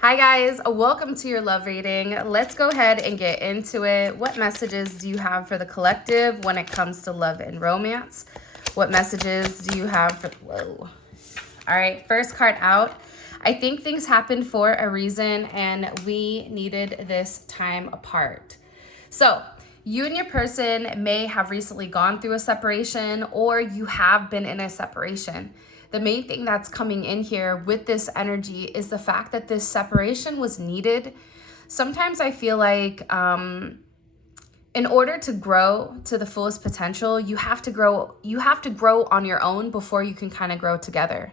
Hi guys, welcome to your love reading. Let's go ahead and get into it. What messages do you have for the collective when it comes to love and romance? What messages do you have for, whoa. All right, first card out. I think things happened for a reason and we needed this time apart. So you and your person may have recently gone through a separation, or you have been in a separation. The main thing that's coming in here with this energy is the fact that this separation was needed. Sometimes I feel like in order to grow to the fullest potential, you have to grow on your own before you can kind of grow together.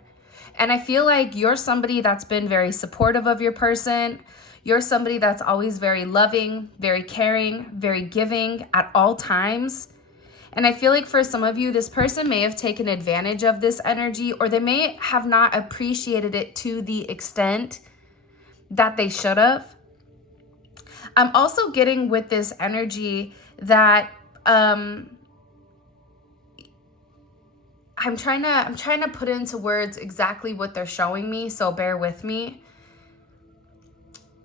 And I feel like you're somebody that's been very supportive of your person. You're somebody that's always very loving, very caring, very giving at all times. And I feel like for some of you, this person may have taken advantage of this energy, or they may have not appreciated it to the extent that they should have. I'm also getting with this energy that I'm trying to put into words exactly what they're showing me, so bear with me.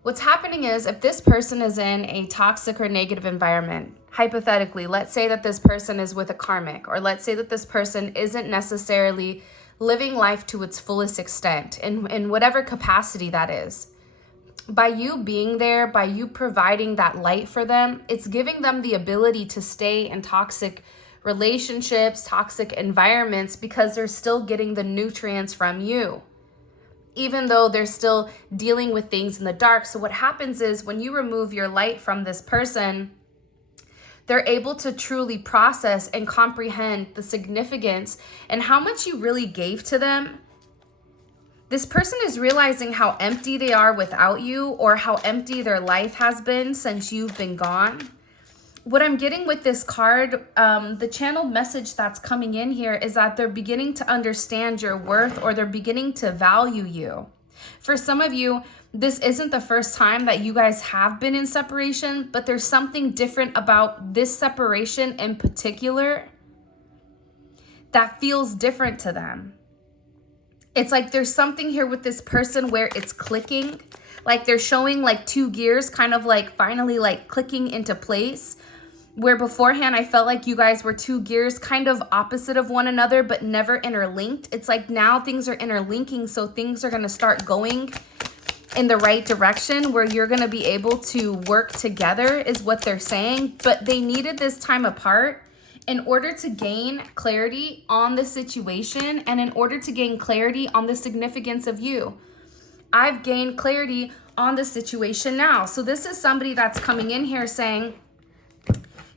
What's happening is, if this person is in a toxic or negative environment, hypothetically, let's say that this person is with a karmic, or let's say that this person isn't necessarily living life to its fullest extent in whatever capacity that is. By you being there, by you providing that light for them, it's giving them the ability to stay in toxic relationships, toxic environments, because they're still getting the nutrients from you, even though they're still dealing with things in the dark. So what happens is, when you remove your light from this person, they're able to truly process and comprehend the significance and how much you really gave to them. This person is realizing how empty they are without you, or how empty their life has been since you've been gone. What I'm getting with this card, the channeled message that's coming in here is that they're beginning to understand your worth, or they're beginning to value you. For some of you, this isn't the first time that you guys have been in separation, but there's something different about this separation in particular that feels different to them. It's like there's something here with this person where it's clicking, like they're showing like two gears kind of like finally like clicking into place. Where beforehand I felt like you guys were two gears kind of opposite of one another but never interlinked. It's like now things are interlinking, so things are going to start going in the right direction where you're going to be able to work together, is what they're saying. But they needed this time apart in order to gain clarity on the situation, and in order to gain clarity on the significance of you. I've gained clarity on the situation now. So this is somebody that's coming in here saying,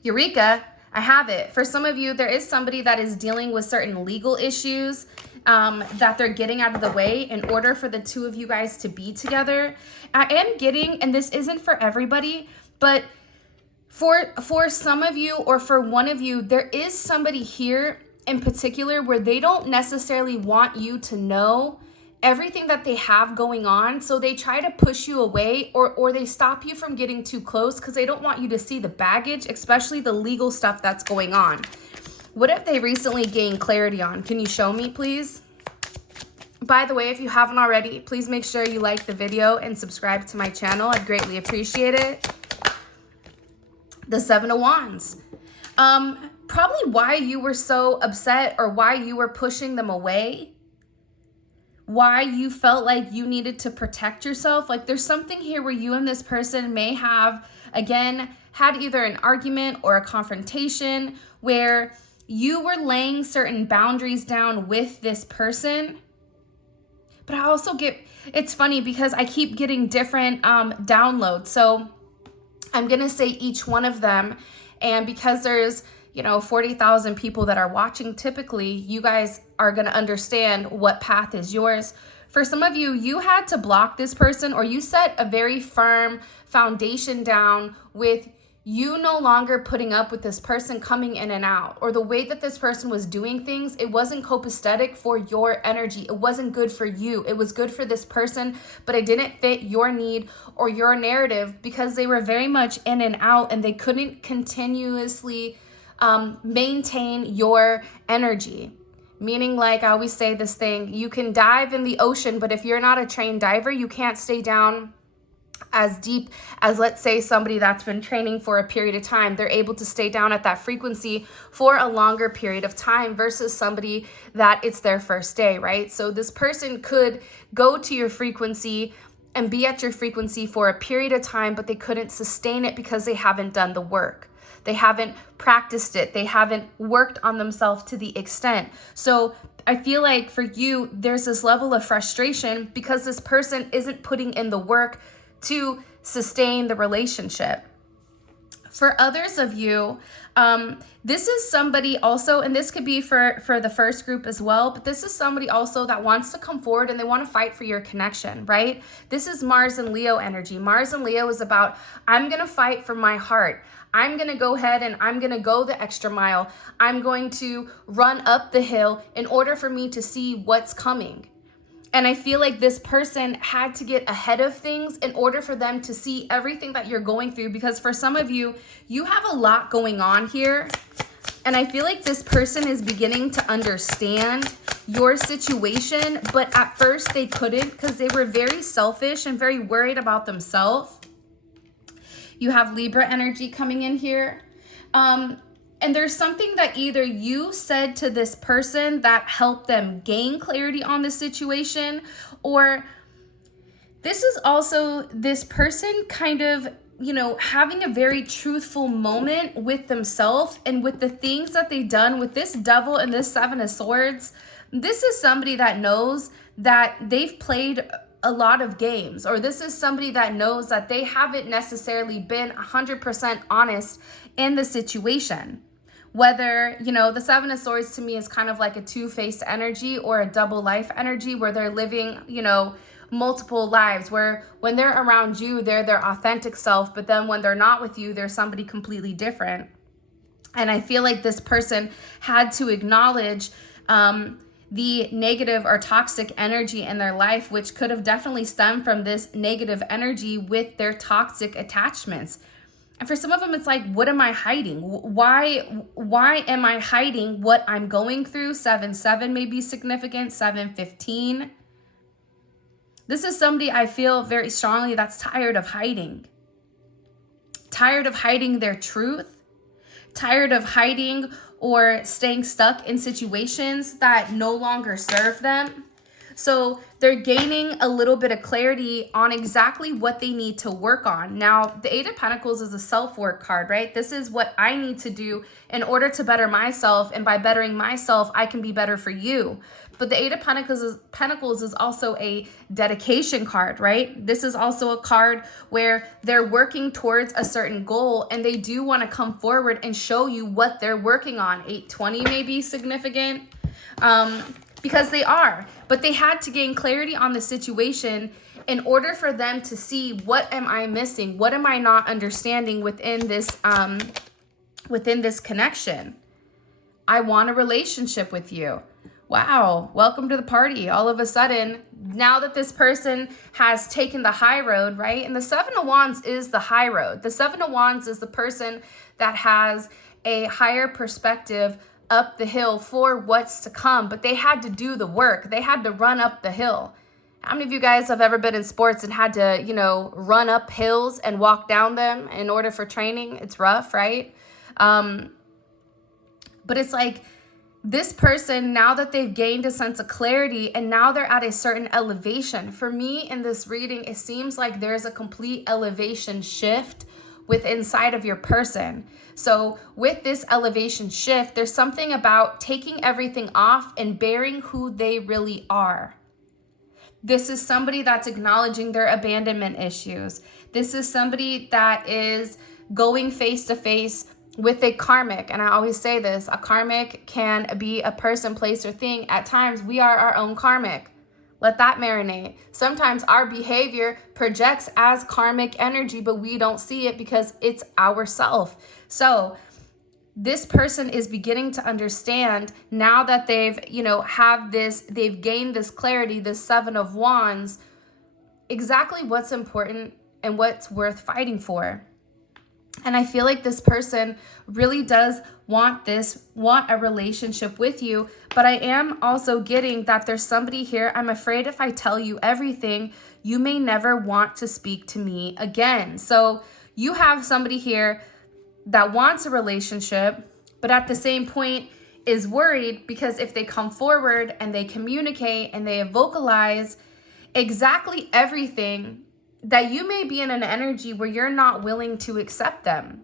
Eureka, I have it. For some of you, there is somebody that is dealing with certain legal issues that they're getting out of the way in order for the two of you guys to be together. I am getting, and this isn't for everybody, but for some of you, or for one of you, there is somebody here in particular where they don't necessarily want you to know everything that they have going on. So they try to push you away, or they stop you from getting too close because they don't want you to see the baggage, especially the legal stuff that's going on. What have they recently gained clarity on? Can you show me, please? By the way, if you haven't already, please make sure you like the video and subscribe to my channel. I'd greatly appreciate it. The Seven of Wands. Probably why you were so upset, or why you were pushing them away. Why you felt like you needed to protect yourself. Like there's something here where you and this person may have, again, had either an argument or a confrontation where you were laying certain boundaries down with this person. But I also get, it's funny because I keep getting different downloads. So I'm going to say each one of them. And because there's, 40,000 people that are watching, typically you guys are going to understand what path is yours. For some of you, you had to block this person, or you set a very firm foundation down with you no longer putting up with this person coming in and out, or the way that this person was doing things. It wasn't copacetic for your energy. It wasn't good for you. It was good for this person, but it didn't fit your need or your narrative, because they were very much in and out, and they couldn't continuously maintain your energy. Meaning, like I always say this thing, you can dive in the ocean, but if you're not a trained diver, you can't stay down as deep as, let's say, somebody that's been training for a period of time. They're able to stay down at that frequency for a longer period of time versus somebody that it's their first day, right? So this person could go to your frequency and be at your frequency for a period of time, but they couldn't sustain it because they haven't done the work. They haven't practiced it. They haven't worked on themselves to the extent. So I feel like for you, there's this level of frustration because this person isn't putting in the work to sustain the relationship. For others of you, this is somebody also, and this could be for the first group as well, but this is somebody also that wants to come forward and they want to fight for your connection, right? This is Mars and Leo energy. Mars and Leo is about, I'm going to fight for my heart. I'm going to go ahead and I'm going to go the extra mile. I'm going to run up the hill in order for me to see what's coming. And I feel like this person had to get ahead of things in order for them to see everything that you're going through. Because for some of you, you have a lot going on here. And I feel like this person is beginning to understand your situation. But at first they couldn't because they were very selfish and very worried about themselves. You have Libra energy coming in here. And there's something that either you said to this person that helped them gain clarity on the situation, or this is also this person kind of, having a very truthful moment with themselves and with the things that they've done with this Devil and this Seven of Swords. This is somebody that knows that they've played a lot of games, or this is somebody that knows that they haven't necessarily been 100% honest in the situation. Whether, the Seven of Swords to me is kind of like a two-faced energy or a double life energy where they're living, multiple lives, where when they're around you, they're their authentic self, but then when they're not with you, they're somebody completely different. And I feel like this person had to acknowledge the negative or toxic energy in their life, which could have definitely stemmed from this negative energy with their toxic attachments. And for some of them, it's like, what am I hiding? Why am I hiding what I'm going through? 7-7 may be significant. 7-15. This is somebody I feel very strongly that's tired of hiding. Tired of hiding their truth. Tired of hiding or staying stuck in situations that no longer serve them. So they're gaining a little bit of clarity on exactly what they need to work on. Now, the Eight of Pentacles is a self-work card, right? This is what I need to do in order to better myself. And by bettering myself, I can be better for you. But the Eight of Pentacles is also a dedication card, right? This is also a card where they're working towards a certain goal and they do want to come forward and show you what they're working on. 8-20 may be significant. Because they are, but they had to gain clarity on the situation in order for them to see, what am I missing? What am I not understanding within this connection? I want a relationship with you. Wow, welcome to the party. All of a sudden, now that this person has taken the high road, right? And the Seven of Wands is the high road. The Seven of Wands is the person that has a higher perspective up the hill for what's to come, but they had to do the work. They had to run up the hill. How many of you guys have ever been in sports and had to, run up hills and walk down them in order for training? It's rough, right? But it's like this person, now that they've gained a sense of clarity and now they're at a certain elevation. For me in this reading, it seems like there's a complete elevation shift inside of your person. So with this elevation shift, there's something about taking everything off and bearing who they really are. This is somebody that's acknowledging their abandonment issues. This is somebody that is going face to face with a karmic. And I always say this, a karmic can be a person, place, or thing. At times, we are our own karmic. Let that marinate. Sometimes our behavior projects as karmic energy, but we don't see it because it's ourself. So this person is beginning to understand now that they've, they've gained this clarity, this Seven of Wands, exactly what's important and what's worth fighting for. And I feel like this person really does want a relationship with you. But I am also getting that there's somebody here, I'm afraid if I tell you everything, you may never want to speak to me again. So you have somebody here that wants a relationship, but at the same point is worried, because if they come forward and they communicate and they vocalize exactly everything, that you may be in an energy where you're not willing to accept them.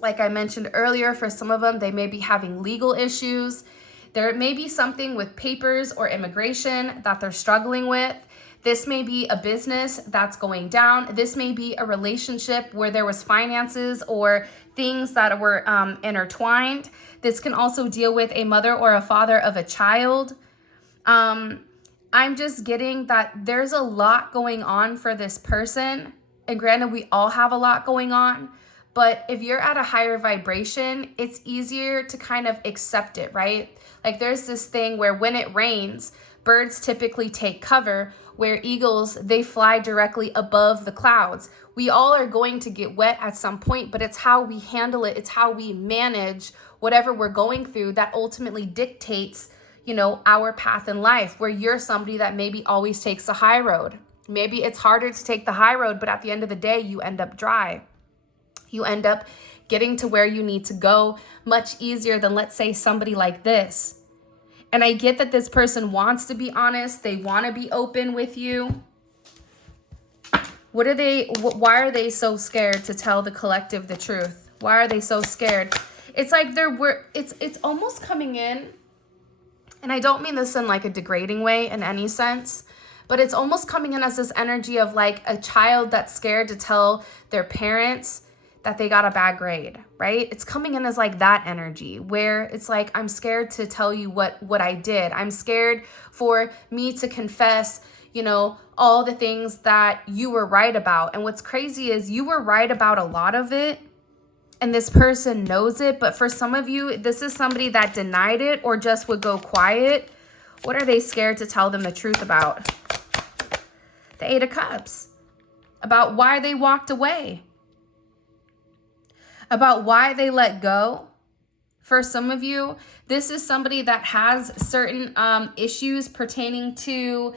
Like I mentioned earlier, for some of them, they may be having legal issues. There may be something with papers or immigration that they're struggling with. This may be a business that's going down. This may be a relationship where there was finances or things that were intertwined. This can also deal with a mother or a father of a child. I'm just getting that there's a lot going on for this person. And granted, we all have a lot going on. But if you're at a higher vibration, it's easier to kind of accept it, right? Like there's this thing where when it rains, birds typically take cover, where eagles, they fly directly above the clouds. We all are going to get wet at some point, but it's how we handle it. It's how we manage whatever we're going through that ultimately dictates, you know, our path in life, where you're somebody that maybe always takes the high road. Maybe it's harder to take the high road, but at the end of the day, you end up dry. You end up getting to where you need to go much easier than, let's say, somebody like this. And I get that this person wants to be honest. They want to be open with you. Why are they so scared to tell the collective the truth? Why are they so scared? It's like it's almost coming in, and I don't mean this in like a degrading way in any sense, but it's almost coming in as this energy of like a child that's scared to tell their parents that they got a bad grade, right? It's coming in as like that energy where it's like, I'm scared to tell you what I did. I'm scared for me to confess, you know, all the things that you were right about. And what's crazy is you were right about a lot of it, and this person knows it. But for some of you, this is somebody that denied it or just would go quiet. What are they scared to tell them the truth about? The Eight of Cups. About why they walked away. About why they let go. For some of you, this is somebody that has certain issues pertaining to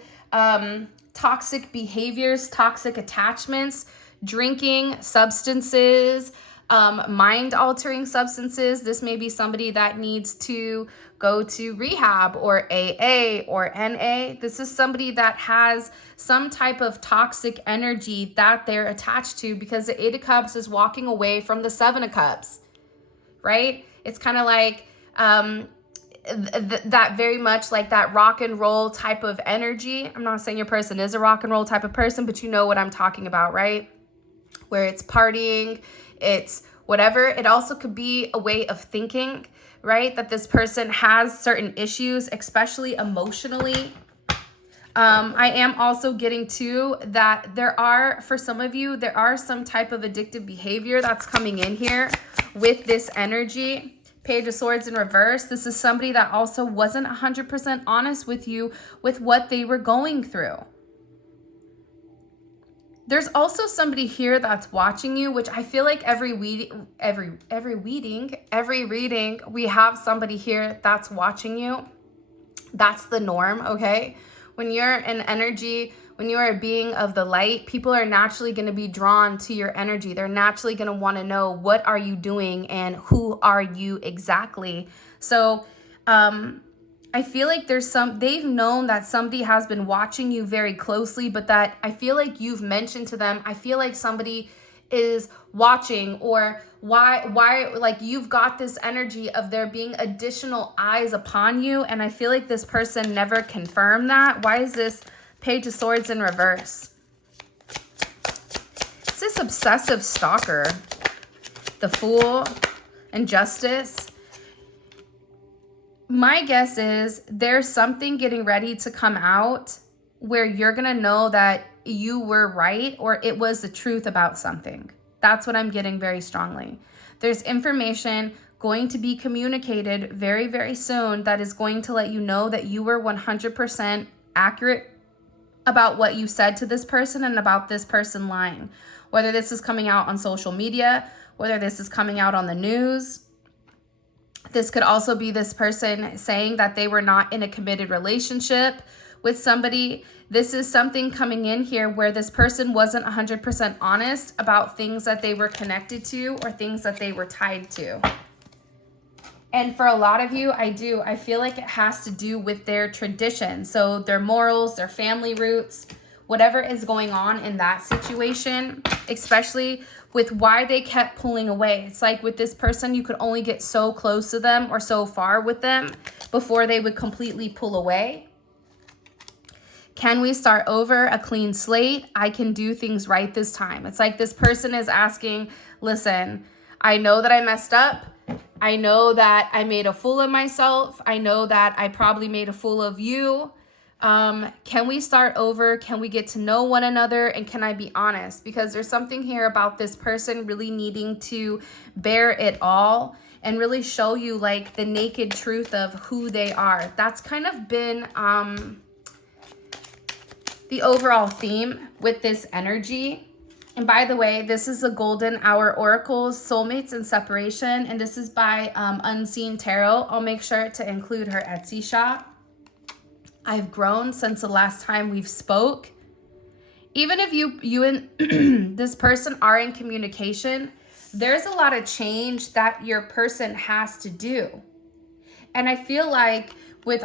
toxic behaviors, toxic attachments, drinking, substances, mind-altering substances. This may be somebody that needs to go to rehab or AA or NA. This is somebody that has some type of toxic energy that they're attached to, because the Eight of Cups is walking away from the Seven of Cups, right? It's kind of like that very much like that rock and roll type of energy. I'm not saying your person is a rock and roll type of person, but you know what I'm talking about, right? Where it's partying, it's whatever. It also could be a way of thinking, right? That this person has certain issues, especially emotionally. I am also getting to that for some of you, there are some type of addictive behavior that's coming in here with this energy. Page of Swords in reverse. This is somebody that also wasn't 100% honest with you with what they were going through. There's also somebody here that's watching you, which I feel like every reading, we have somebody here that's watching you. That's the norm, okay? When you're an energy, when you are a being of the light, people are naturally going to be drawn to your energy. They're naturally going to want to know, what are you doing and who are you exactly? So, I feel like they've known that somebody has been watching you very closely, but that I feel like you've mentioned to them, I feel like somebody is watching, or why, like you've got this energy of there being additional eyes upon you. And I feel like this person never confirmed that. Why is this Page of Swords in reverse? It's this obsessive stalker, the Fool, and Justice. My guess is there's something getting ready to come out where you're going to know that you were right, or it was the truth about something. That's what I'm getting very strongly. There's information going to be communicated very, very soon that is going to let you know that you were 100% accurate about what you said to this person and about this person lying. Whether this is coming out on social media, whether this is coming out on the news, This could also be this person saying that they were not in a committed relationship with somebody. This is something coming in here where this person wasn't 100% honest about things that they were connected to or things that they were tied to. And for a lot of you, I feel like it has to do with their tradition. So their morals, their family roots, whatever is going on in that situation, especially with why they kept pulling away. It's like with this person, you could only get so close to them or so far with them before they would completely pull away. Can we start over, a clean slate? I can do things right this time. It's like this person is asking, listen, I know that I messed up. I know that I made a fool of myself. I know that I probably made a fool of you. Can we start over? Can we get to know one another? And can I be honest? Because there's something here about this person really needing to bear it all and really show you like the naked truth of who they are. That's kind of been the overall theme with this energy. And by the way, this is the Golden Hour Oracles, Soulmates and Separation. And this is by Unseen Tarot. I'll make sure to include her Etsy shop. I've grown since the last time we've spoke. Even if you and this person are in communication, there's a lot of change that your person has to do. And I feel like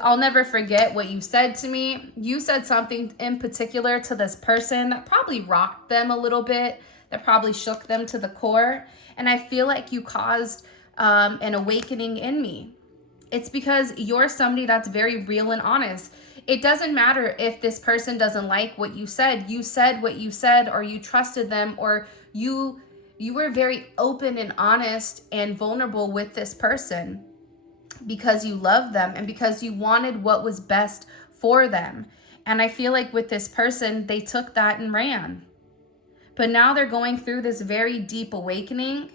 I'll never forget what you said to me. You said something in particular to this person that probably rocked them a little bit, that probably shook them to the core. And I feel like you caused an awakening in me. It's because you're somebody that's very real and honest. It doesn't matter if this person doesn't like what you said. You said what you said, or you trusted them, or you were very open and honest and vulnerable with this person, because you love them and because you wanted what was best for them. And I feel like with this person, they took that and ran. But now they're going through this very deep awakening.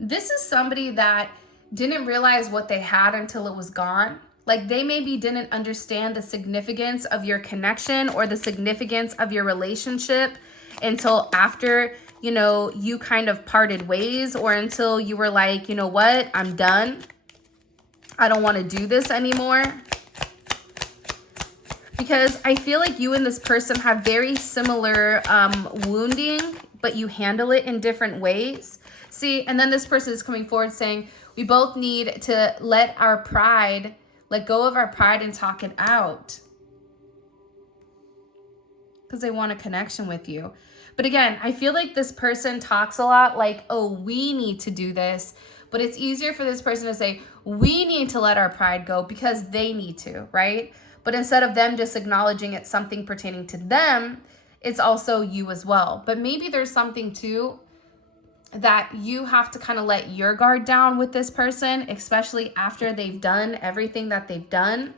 This is somebody that didn't realize what they had until it was gone. Like they maybe didn't understand the significance of your connection or the significance of your relationship until after you kind of parted ways, or until you were like, you know what, I'm done. I don't want to do this anymore. Because I feel like you and this person have very similar wounding, but you handle it in different ways. See, and then this person is coming forward saying, we both need to let go of our pride and talk it out. Because they want a connection with you. But again, I feel like this person talks a lot like, oh, we need to do this. But it's easier for this person to say, we need to let our pride go because they need to, right? But instead of them just acknowledging it's something pertaining to them, it's also you as well. But maybe there's something too that you have to kind of let your guard down with this person, especially after they've done everything that they've done.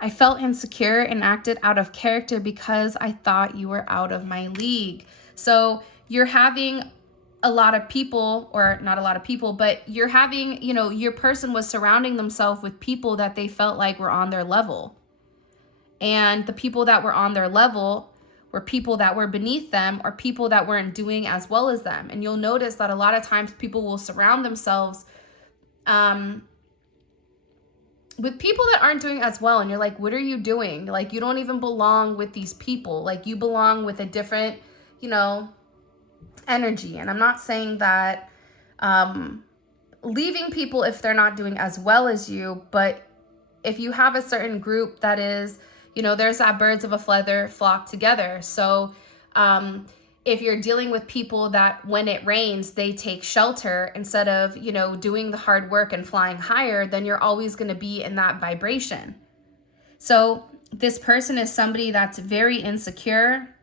I felt insecure and acted out of character because I thought you were out of my league. So you're having a lot of people, or not a lot of people, but you're having, your person was surrounding themselves with people that they felt like were on their level. And the people that were on their level were people that were beneath them, or people that weren't doing as well as them. And you'll notice that a lot of times people will surround themselves with people that aren't doing as well. And you're like, what are you doing? Like, you don't even belong with these people. Like, you belong with a different, energy. And I'm not saying that leaving people if they're not doing as well as you, but if you have a certain group that is, there's that birds of a feather flock together. So if you're dealing with people that when it rains, they take shelter instead of, doing the hard work and flying higher, then you're always going to be in that vibration. So this person is somebody that's very insecure,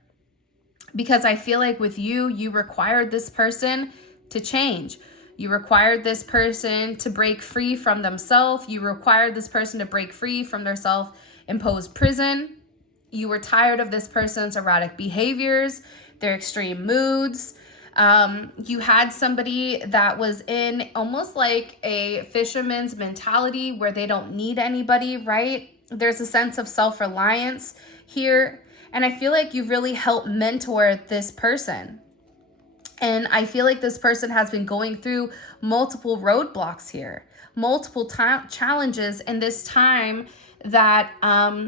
because I feel like with you required this person to change. You required this person to break free from themselves. You required this person to break free from their self-imposed prison. You were tired of this person's erratic behaviors, their extreme moods. You had somebody that was in almost like a fisherman's mentality where they don't need anybody, right? There's a sense of self-reliance here. And I feel like you really helped mentor this person. And I feel like this person has been going through multiple roadblocks here, multiple challenges. And this time that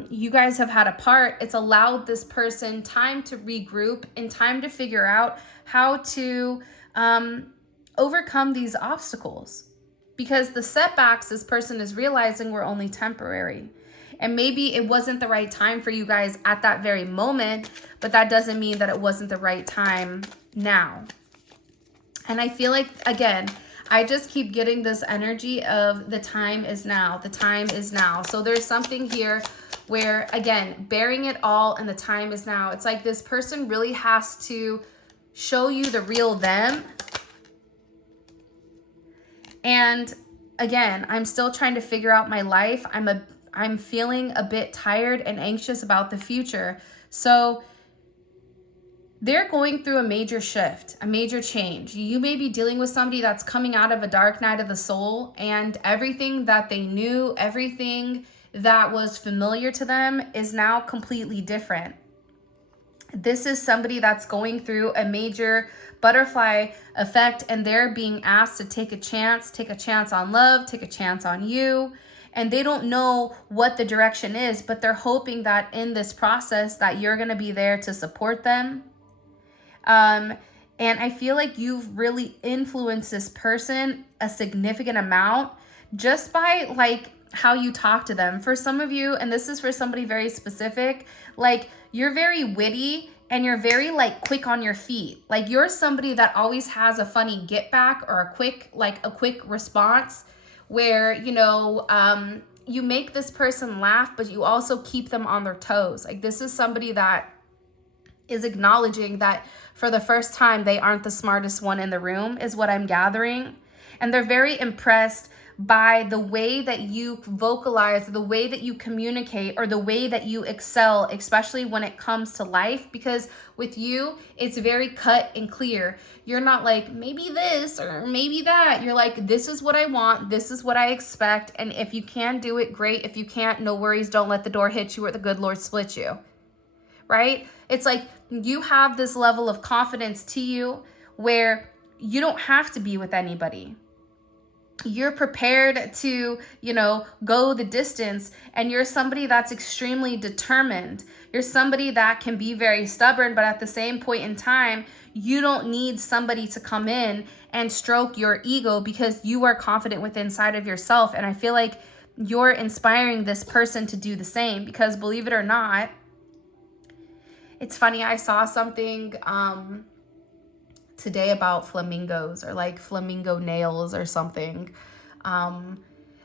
you guys have had apart, it's allowed this person time to regroup and time to figure out how to overcome these obstacles. Because the setbacks this person is realizing were only temporary. And maybe it wasn't the right time for you guys at that very moment, but that doesn't mean that it wasn't the right time now. And I feel like, again, I just keep getting this energy of the time is now. The time is now. So there's something here where, again, bearing it all and the time is now. It's like this person really has to show you the real them. And again, I'm still trying to figure out my life. I'm feeling a bit tired and anxious about the future. So they're going through a major shift, a major change. You may be dealing with somebody that's coming out of a dark night of the soul, and everything that they knew, everything that was familiar to them is now completely different. This is somebody that's going through a major butterfly effect, and they're being asked to take a chance on love, take a chance on you. And they don't know what the direction is, but they're hoping that in this process that you're going to be there to support them. And I feel like you've really influenced this person a significant amount just by like how you talk to them. For some of you, and this is for somebody very specific, like you're very witty and you're very like quick on your feet. Like you're somebody that always has a funny get back or a quick response where, you know, you make this person laugh, but you also keep them on their toes. Like this is somebody that is acknowledging that for the first time, they aren't the smartest one in the room, is what I'm gathering. And they're very impressed by the way that you vocalize, the way that you communicate, or the way that you excel, especially when it comes to life. Because with you, it's very cut and clear. You're not like, maybe this or maybe that. You're like, this is what I want. This is what I expect. And if you can do it, great. If you can't, no worries. Don't let the door hit you or the good Lord split you. Right? It's like you have this level of confidence to you where you don't have to be with anybody. You're prepared to, you know, go the distance, and you're somebody that's extremely determined. You're somebody that can be very stubborn, but at the same point in time, you don't need somebody to come in and stroke your ego because you are confident within inside of yourself. And I feel like you're inspiring this person to do the same because, believe it or not, it's funny, I saw something today about flamingos or like flamingo nails or something. And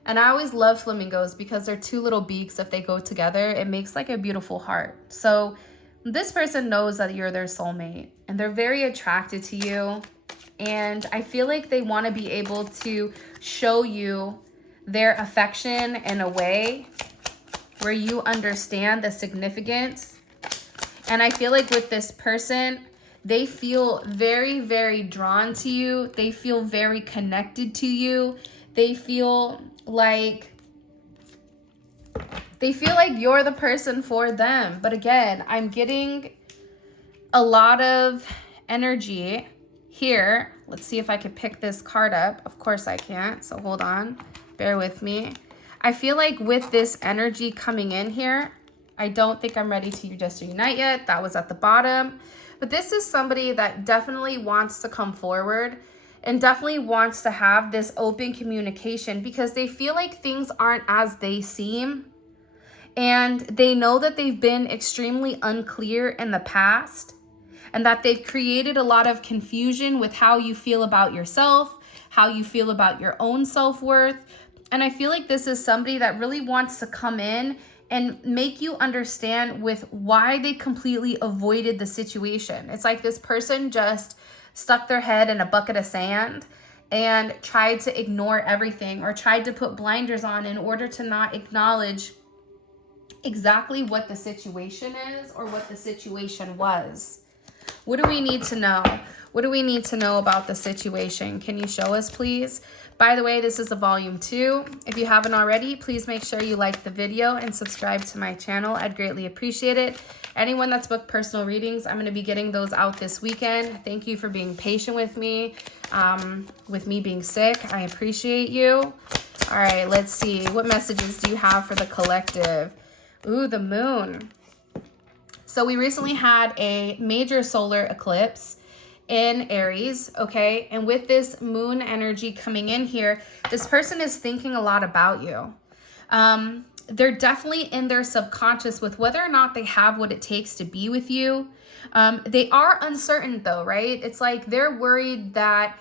I always love flamingos because they're two little beaks. If they go together, it makes like a beautiful heart. So this person knows that you're their soulmate and they're very attracted to you. And I feel like they want to be able to show you their affection in a way where you understand the significance. And I feel like with this person, they feel very, very drawn to you. They feel very connected to you. They feel like you're the person for them. But again, I'm getting a lot of energy here. Let's see if I can pick this card up. Of course I can't, so hold on. Bear with me. I feel like with this energy coming in here, I don't think I'm ready to just unite yet. That was at the bottom. But this is somebody that definitely wants to come forward and definitely wants to have this open communication because they feel like things aren't as they seem. And they know that they've been extremely unclear in the past and that they've created a lot of confusion with how you feel about yourself, how you feel about your own self-worth. And I feel like this is somebody that really wants to come in and make you understand with why they completely avoided the situation. It's like this person just stuck their head in a bucket of sand and tried to ignore everything or tried to put blinders on in order to not acknowledge exactly what the situation is or what the situation was. What do we need to know? What do we need to know about the situation? Can you show us, please? By the way, this is a volume 2. If you haven't already, please make sure you like the video and subscribe to my channel. I'd greatly appreciate it. Anyone that's booked personal readings, I'm going to be getting those out this weekend. Thank you for being patient with me being sick. I appreciate you. All right, let's see. What messages do you have for the collective? Ooh, the moon. So we recently had a major solar eclipse in Aries, okay? And with this moon energy coming in here, this person is thinking a lot about you. They're definitely in their subconscious with whether or not they have what it takes to be with you. They are uncertain though, right? It's like they're worried that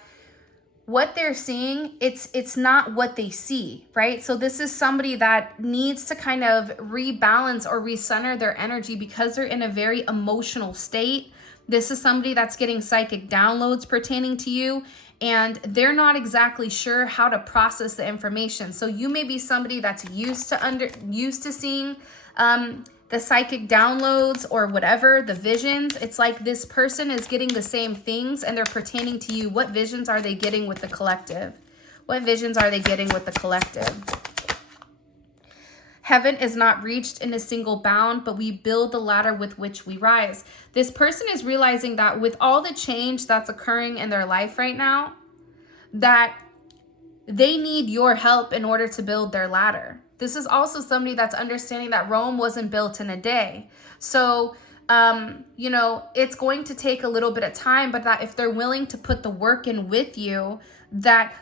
what they're seeing, it's not what they see, right? So this is somebody that needs to kind of rebalance or recenter their energy because they're in a very emotional state. This is somebody that's getting psychic downloads pertaining to you, and they're not exactly sure how to process the information. So you may be somebody that's used to seeing the psychic downloads or whatever, the visions. It's like this person is getting the same things and they're pertaining to you. What visions are they getting with the collective? What visions are they getting with the collective? Heaven is not reached in a single bound, but we build the ladder with which we rise. This person is realizing that with all the change that's occurring in their life right now, that they need your help in order to build their ladder. This is also somebody that's understanding that Rome wasn't built in a day. So, you know, it's going to take a little bit of time, but that if they're willing to put the work in with you, that,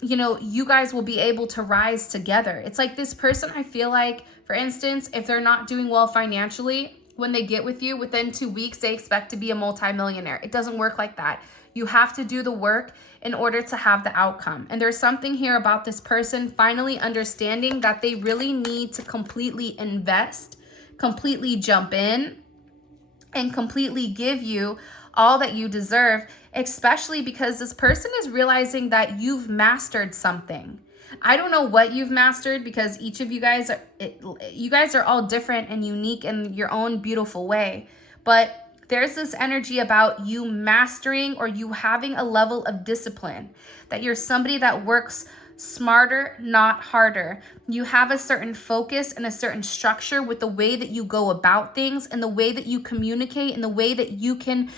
you know, you guys will be able to rise together. It's like this person, I feel like, for instance, if they're not doing well financially, when they get with you, within 2 weeks, they expect to be a multimillionaire. It doesn't work like that. You have to do the work in order to have the outcome. And there's something here about this person finally understanding that they really need to completely invest, completely jump in, and completely give you all that you deserve, especially because this person is realizing that you've mastered something. I don't know what you've mastered because each of you guys are all different and unique in your own beautiful way. But there's this energy about you mastering or you having a level of discipline, that you're somebody that works smarter, not harder. You have a certain focus and a certain structure with the way that you go about things and the way that you communicate and the way that you can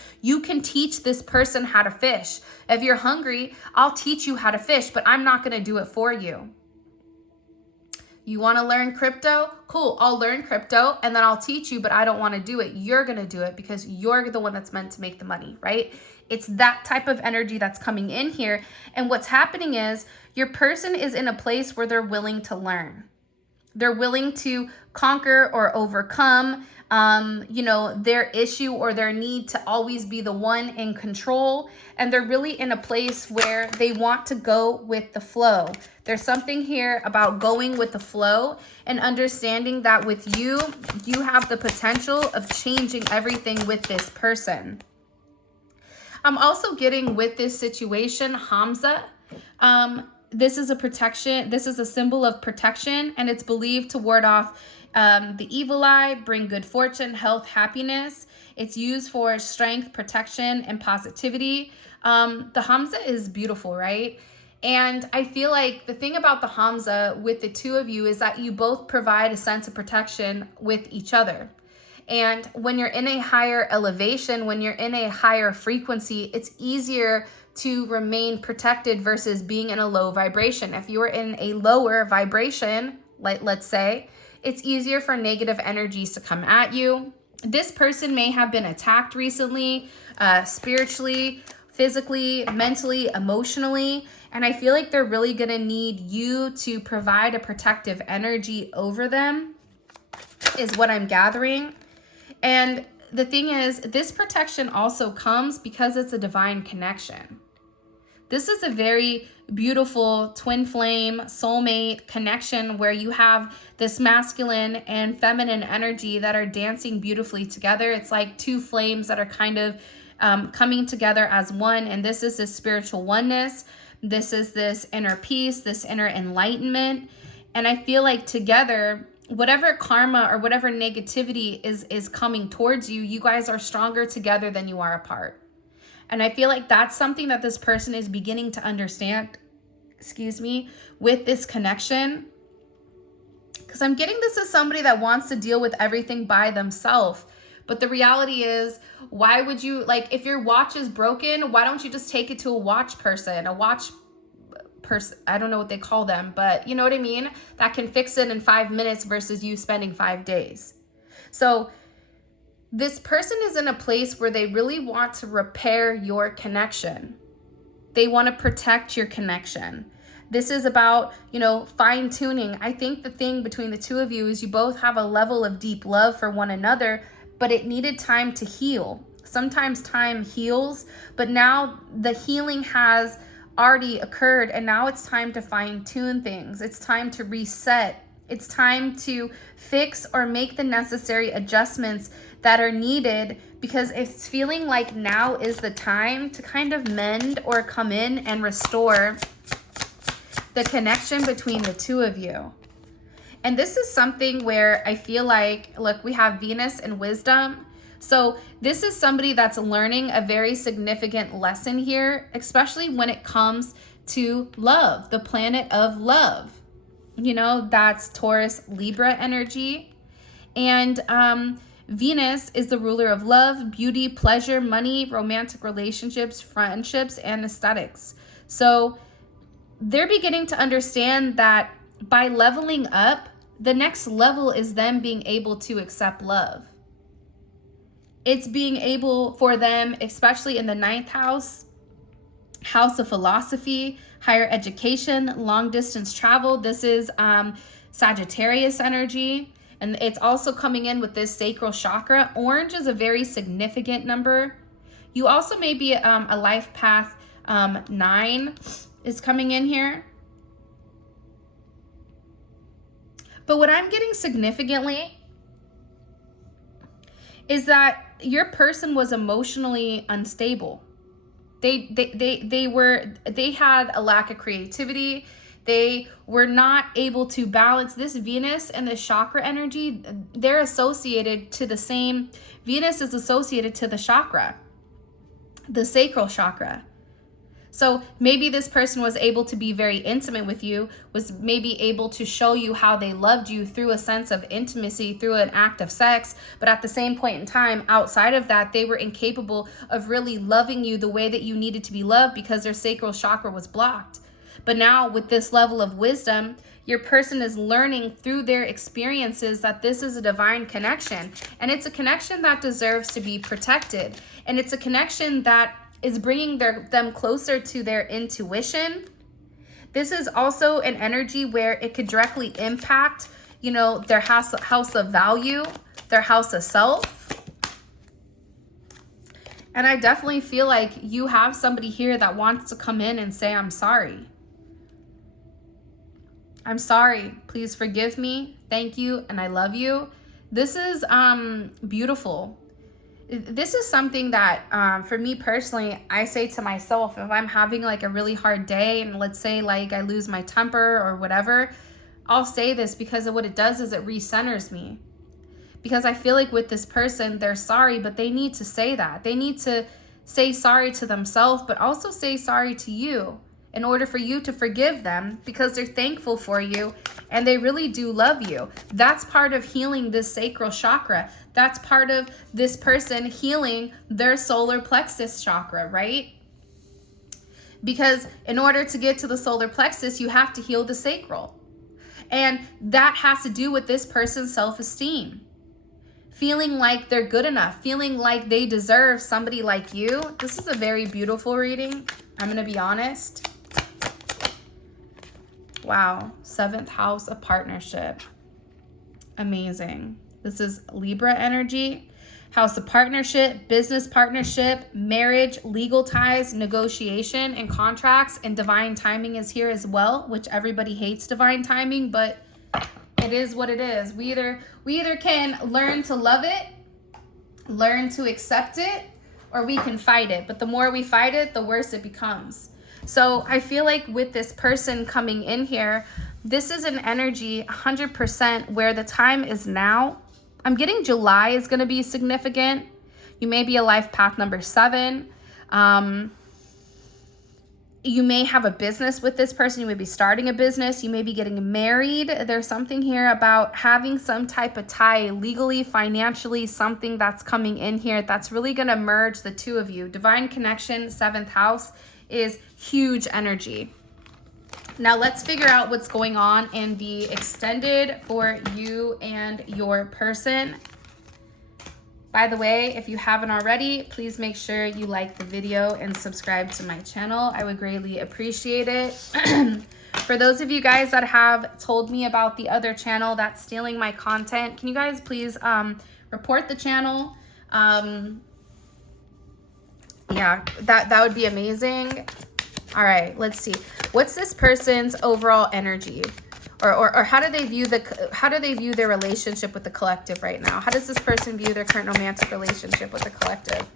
teach this person how to fish. If you're hungry, I'll teach you how to fish, but I'm not going to do it for you. You want to learn crypto? Cool, I'll learn crypto and then I'll teach you, but I don't want to do it. You're going to do it because you're the one that's meant to make the money, right? It's that type of energy that's coming in here. And what's happening is your person is in a place where they're willing to learn. They're willing to conquer or overcome, you know, their issue or their need to always be the one in control. And they're really in a place where they want to go with the flow. There's something here about going with the flow and understanding that with you, you have the potential of changing everything with this person. I'm also getting with this situation, Hamza. This is a protection. This is a symbol of protection, and it's believed to ward off the evil eye, bring good fortune, health, happiness. It's used for strength, protection, and positivity. The Hamza is beautiful, right? And I feel like the thing about the Hamza with the two of you is that you both provide a sense of protection with each other. And when you're in a higher elevation, when you're in a higher frequency, it's easier to remain protected versus being in a low vibration. If you are in a lower vibration, like let's say, it's easier for negative energies to come at you. This person may have been attacked recently, spiritually, physically, mentally, emotionally. And I feel like they're really going to need you to provide a protective energy over them, is what I'm gathering. And the thing is, this protection also comes because it's a divine connection. This is a very beautiful twin flame soulmate connection where you have this masculine and feminine energy that are dancing beautifully together. It's like two flames that are kind of coming together as one. And this is this spiritual oneness. This is this inner peace, this inner enlightenment. And I feel like together, whatever karma or whatever negativity is coming towards you, you guys are stronger together than you are apart. And I feel like that's something that this person is beginning to understand, excuse me, with this connection. Because I'm getting this as somebody that wants to deal with everything by themselves. But the reality is, why would you, like, if your watch is broken, why don't you just take it to a watch person, I don't know what they call them, but you know what I mean? That can fix it in 5 minutes versus you spending 5 days. So this person is in a place where they really want to repair your connection. They want to protect your connection. This is about, fine tuning. I think the thing between the two of you is you both have a level of deep love for one another, but it needed time to heal. Sometimes time heals, but now the healing has already occurred, and now it's time to fine tune things. It's time to reset. It's time to fix or make the necessary adjustments that are needed, because it's feeling like now is the time to kind of mend or come in and restore the connection between the two of you. And this is something where I feel like, look, we have Venus and wisdom. So this is somebody that's learning a very significant lesson here, especially when it comes to love, the planet of love. That's Taurus, Libra energy. And Venus is the ruler of love, beauty, pleasure, money, romantic relationships, friendships, and aesthetics. So they're beginning to understand that by leveling up, the next level is them being able to accept love. It's being able for them, especially in the 9th house of philosophy, higher education, long distance travel. This is Sagittarius energy. And it's also coming in with this sacral chakra. Orange is a very significant number. You also may be a life path 9 is coming in here. But what I'm getting significantly is that your person was emotionally unstable. They had a lack of creativity. They were not able to balance this Venus and this chakra energy. They're associated to the same. Venus is associated to the chakra, the sacral chakra. So maybe this person was able to be very intimate with you, was maybe able to show you how they loved you through a sense of intimacy, through an act of sex. But at the same point in time, outside of that, they were incapable of really loving you the way that you needed to be loved because their sacral chakra was blocked. But now with this level of wisdom, your person is learning through their experiences that this is a divine connection. And it's a connection that deserves to be protected. And it's a connection that is bringing them closer to their intuition. This is also an energy where it could directly impact, their house of value, their house of self. And I definitely feel like you have somebody here that wants to come in and say, I'm sorry. I'm sorry. Please forgive me. Thank you. And I love you. This is beautiful. This is something that for me personally, I say to myself, if I'm having like a really hard day and let's say like I lose my temper or whatever, I'll say this because what it does is it recenters me. Because I feel like with this person, they're sorry, but they need to say that. They need to say sorry to themselves, but also say sorry to you in order for you to forgive them because they're thankful for you and they really do love you. That's part of healing this sacral chakra. That's part of this person healing their solar plexus chakra, right? Because in order to get to the solar plexus, you have to heal the sacral. And that has to do with this person's self-esteem. Feeling like they're good enough, feeling like they deserve somebody like you. This is a very beautiful reading. I'm going to be honest. Wow. 7th house of partnership. Amazing. This is Libra energy. House of partnership, business partnership, marriage, legal ties, negotiation, and contracts. And divine timing is here as well, which everybody hates divine timing, but it is what it is. We either can learn to love it, learn to accept it, or we can fight it. But the more we fight it, the worse it becomes. So I feel like with this person coming in here, This is an energy 100% where the time is now. I'm getting July is going to be significant. You may be a life path number 7. You may have a business with this person. You may be starting a business. You may be getting married. There's something here about having some type of tie legally, financially, something that's coming in here that's really going to merge the two of you. Divine connection, 7th house is huge energy. Now let's figure out what's going on in the extended for you and your person. By the way, if you haven't already, please make sure you like the video and subscribe to my channel. I would greatly appreciate it. For those of you guys that have told me about the other channel that's stealing my content, can you guys please report the channel? Yeah, that would be amazing. All right, let's see. What's this person's overall energy? Or how do they view their relationship with the collective right now? How does this person view their current romantic relationship with the collective?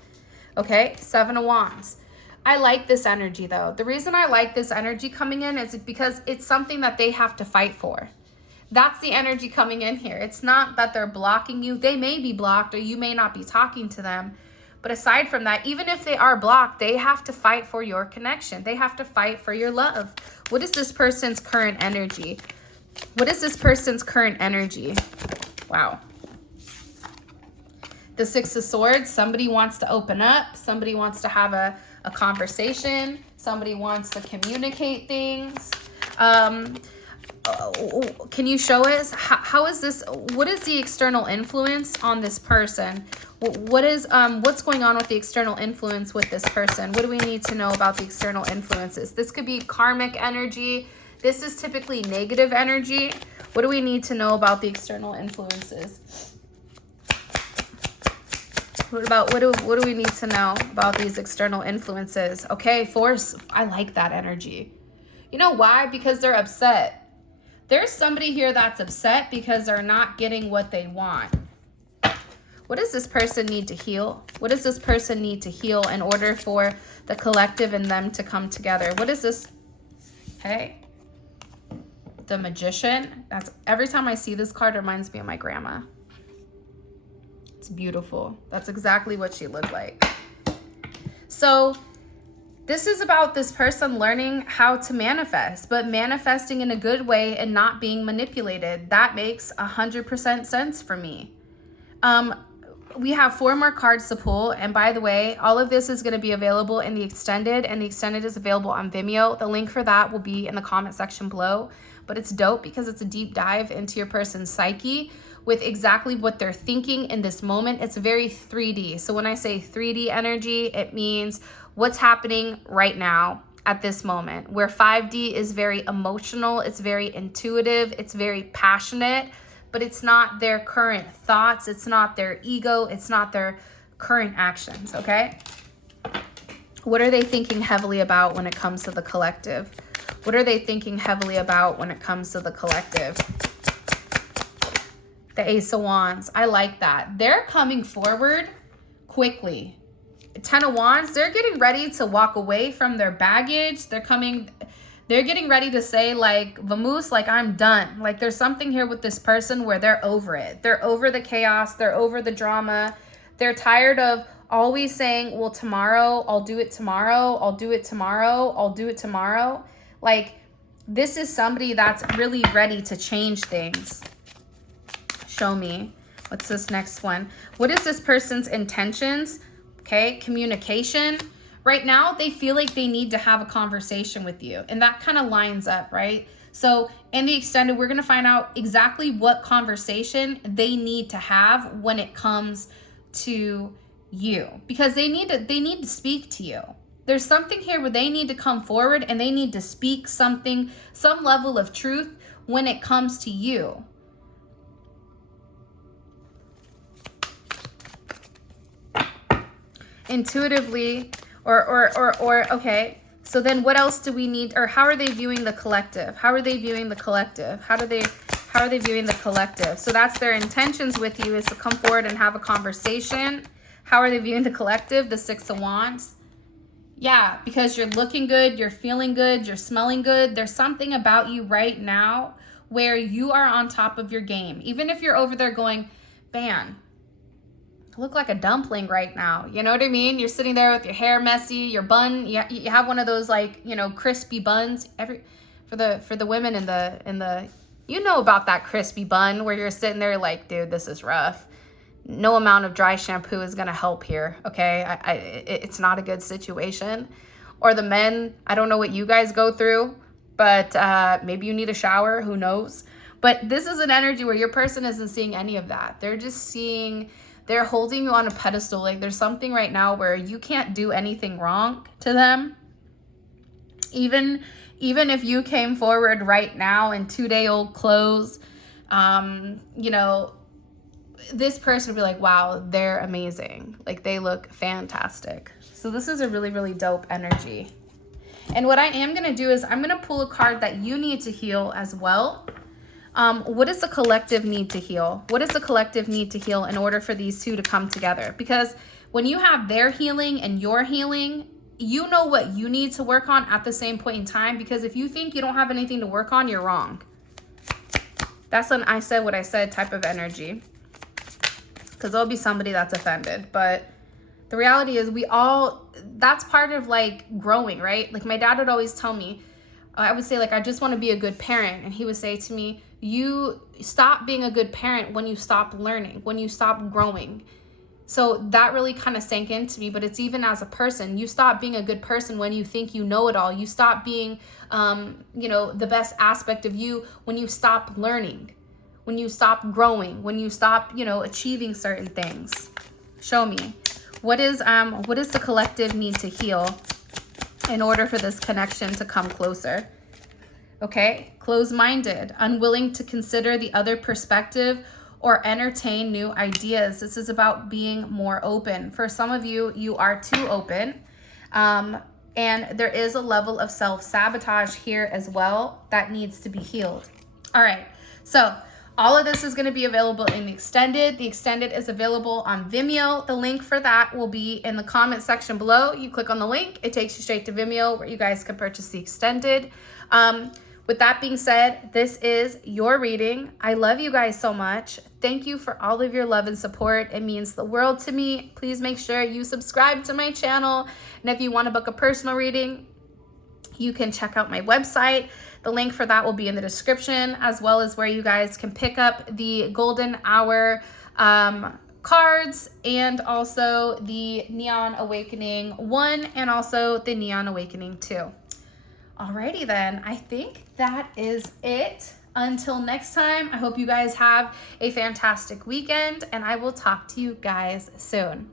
Okay, 7 of Wands. I like this energy though. The reason I like this energy coming in is because it's something that they have to fight for. That's the energy coming in here. It's not that they're blocking you. They may be blocked or you may not be talking to them. But aside from that, even if they are blocked, they have to fight for your connection. They have to fight for your love. What is this person's current energy? What is this person's current energy? Wow. The 6 of Swords. Somebody wants to open up. Somebody wants to have a conversation. Somebody wants to communicate things. Can you show us how is this? What is the external influence on this person? What's going on with the external influence with this person? What do we need to know about the external influences? This could be karmic energy. This is typically negative energy. What do we need to know about the external influences? What do we need to know about these external influences? Okay, Force. I like that energy. You know why? Because they're upset. There's somebody here that's upset because they're not getting what they want. What does this person need to heal? What does this person need to heal in order for the collective and them to come together? What is this? Okay. The Magician. That's every time I see this card, it reminds me of my grandma. It's beautiful. That's exactly what she looked like. So this is about this person learning how to manifest, but manifesting in a good way and not being manipulated. That makes 100% sense for me. We have 4 more cards to pull. And by the way, all of this is going to be available in the extended, and the extended is available on Vimeo. The link for that will be in the comment section below. But it's dope because it's a deep dive into your person's psyche with exactly what they're thinking in this moment. It's very 3D. So when I say 3D energy, it means what's happening right now at this moment. Where 5D is very emotional, it's very intuitive, it's very passionate, but it's not their current thoughts, it's not their ego, it's not their current actions, okay? What are they thinking heavily about when it comes to the collective? What are they thinking heavily about when it comes to the collective? The Ace of Wands. I like that. They're coming forward quickly. 10 of Wands. They're getting ready to walk away from their baggage. They're getting ready to say, like, Vamoose, like, I'm done. Like, there's something here with this person where they're over it. They're over the chaos. They're over the drama. They're tired of always saying, well, tomorrow, I'll do it tomorrow. I'll do it tomorrow. I'll do it tomorrow. Like, this is somebody that's really ready to change things. Show me. What's this next one? What is this person's intentions? Okay, communication. Right now, they feel like they need to have a conversation with you. And that kind of lines up, right? So in the extended, we're going to find out exactly what conversation they need to have when it comes to you. Because they need to speak to you. There's something here where they need to come forward and they need to speak something, some level of truth when it comes to you. Intuitively, okay, so then what else do we need, or how are they viewing the collective? How are they viewing the collective? How are they viewing the collective? So that's their intentions with you, is to come forward and have a conversation. How are they viewing the collective? The 6 of Wands. Yeah, because you're looking good, you're feeling good, you're smelling good. There's something about you right now where you are on top of your game. Even if you're over there going, man, I look like a dumpling right now. You know what I mean? You're sitting there with your hair messy, your bun, you have one of those like, you know, crispy buns. For the women in the you know about that crispy bun where you're sitting there like, dude, this is rough. No amount of dry shampoo is going to help here. Okay. It's not a good situation. Or the men, I don't know what you guys go through, but maybe you need a shower. Who knows? But this is an energy where your person isn't seeing any of that. They're just seeing, they're holding you on a pedestal. Like there's something right now where you can't do anything wrong to them. Even if you came forward right now in 2-day-old clothes, you know, this person would be like, wow, they're amazing. Like they look fantastic. So this is a really, really dope energy. And what I am going to do is I'm going to pull a card that you need to heal as well. What does the collective need to heal? What does the collective need to heal in order for these two to come together? Because when you have their healing and your healing, you know what you need to work on at the same point in time. Because if you think you don't have anything to work on, you're wrong. That's an I said what I said type of energy. Because there'll be somebody that's offended. But the reality is that's part of like growing, right? Like my dad would always tell me, I would say like, I just want to be a good parent. And he would say to me, you stop being a good parent when you stop learning, when you stop growing. So that really kind of sank into me, but it's even as a person, you stop being a good person when you think you know it all. You stop being, you know, the best aspect of you when you stop learning, when you stop growing, when you stop, you know, achieving certain things. Show me. What does the collective need to heal in order for this connection to come closer? Okay, closed-minded, unwilling to consider the other perspective or entertain new ideas. This is about being more open. For some of you, you are too open. And there is a level of self-sabotage here as well that needs to be healed. All right, so all of this is going to be available in the extended. The extended is available on Vimeo. The link for that will be in the comment section below. You click on the link, it takes you straight to Vimeo where you guys can purchase the extended. With that being said, this is your reading. I love you guys so much. Thank you for all of your love and support. It means the world to me. Please make sure you subscribe to my channel. And if you want to book a personal reading, you can check out my website. The link for that will be in the description, as well as where you guys can pick up the Golden Hour cards and also the Neon Awakening 1 and also the Neon Awakening 2. Alrighty then, I think that is it. Until next time, I hope you guys have a fantastic weekend and I will talk to you guys soon.